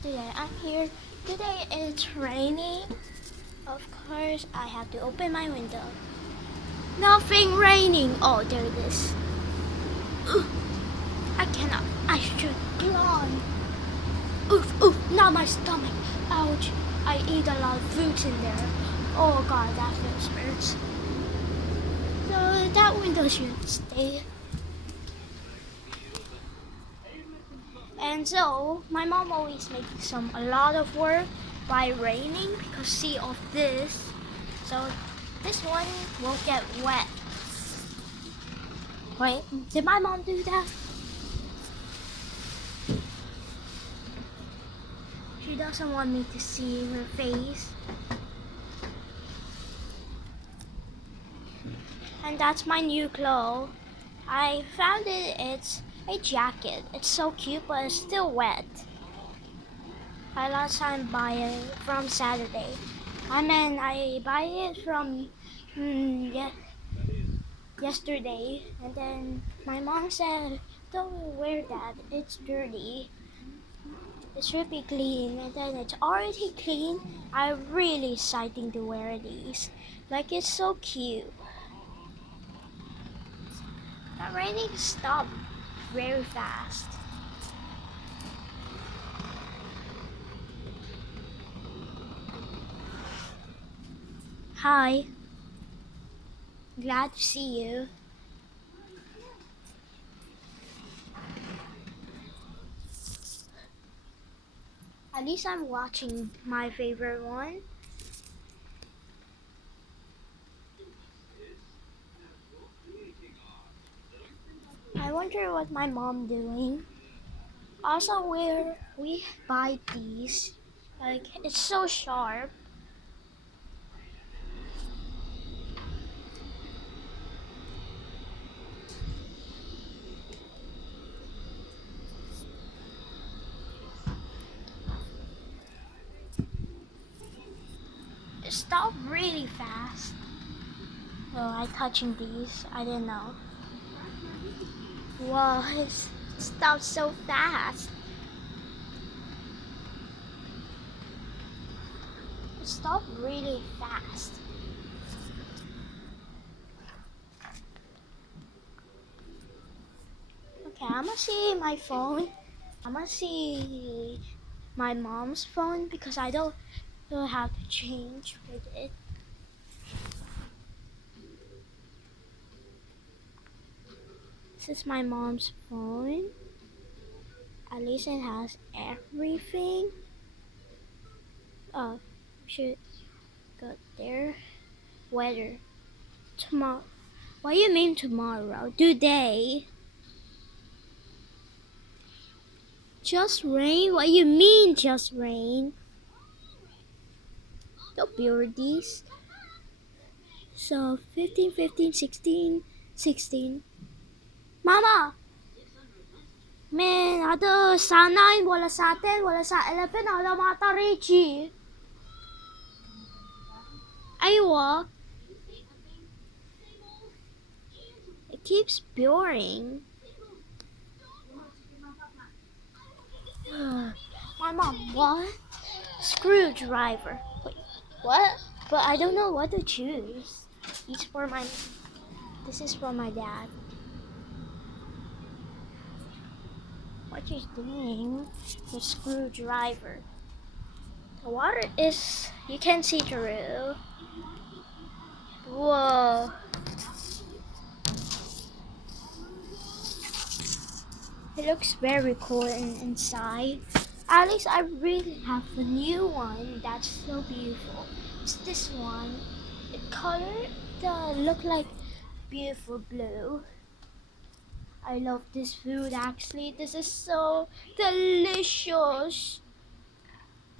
Today I'm here. Today it's raining. Of course, I have to open my window. Nothing raining. Oh, there it is. Ugh, I cannot. I should run. Oof, oof, not my stomach. Ouch. I eat a lot of food in there. Oh god, that feels hurts. So that window should stay. And so my mom always makes a lot of work by raining because see of this. So this one won't get wet. Wait, did my mom do that? She doesn't want me to see her face. And that's my new clothes. I found it, it's a jacket. It's so cute but it's still wet. I last time buy it from Saturday. And then I buy it from yesterday. And then my mom said, don't wear that, it's dirty. It should be clean, and then it's already clean. I'm really excited to wear these. Like it's so cute. The raining stopped very fast. Hi, glad to see you. At least I'm watching my favorite one. I wonder what my mom doing. Also, where we buy these, like it's so sharp. It stopped really fast. Oh, I touching these. I didn't know. Whoa, it stopped so fast. It stopped really fast. Okay, I'm gonna see my phone. I'm gonna see my mom's phone because I don't know how to change with it. This is my mom's phone. At least it has everything. Oh, should go there. Weather. Tomorrow. What do you mean tomorrow? Today. Just rain? What do you mean just rain? Don't build these. So 15, 15, 16, 16. Mama! Man, ada sa 9, wala sa 10, wala sa 11, wala mata Richie. Aywa. It keeps boring. My mom, what? Screwdriver. Wait, what? But I don't know what to choose. It's for my. This is for my dad. What is doing? The screwdriver. The water is. You can see through. Whoa. It looks very cool inside. At least I really have a new one that's so beautiful. It's this one. The color look like beautiful blue. I love this food actually. This is so delicious.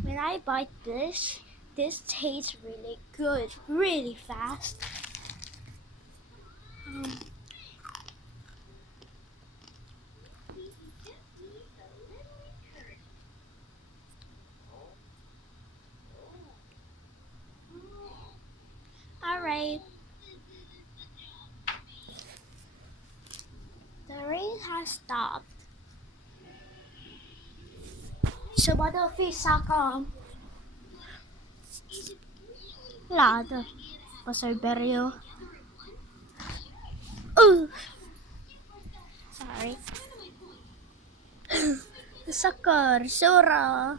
When I bite this tastes really good, really fast. Alright. The rain has stopped. Så var det vi snackade om? Lade på Siberia. Sorry. Sucker, Sura.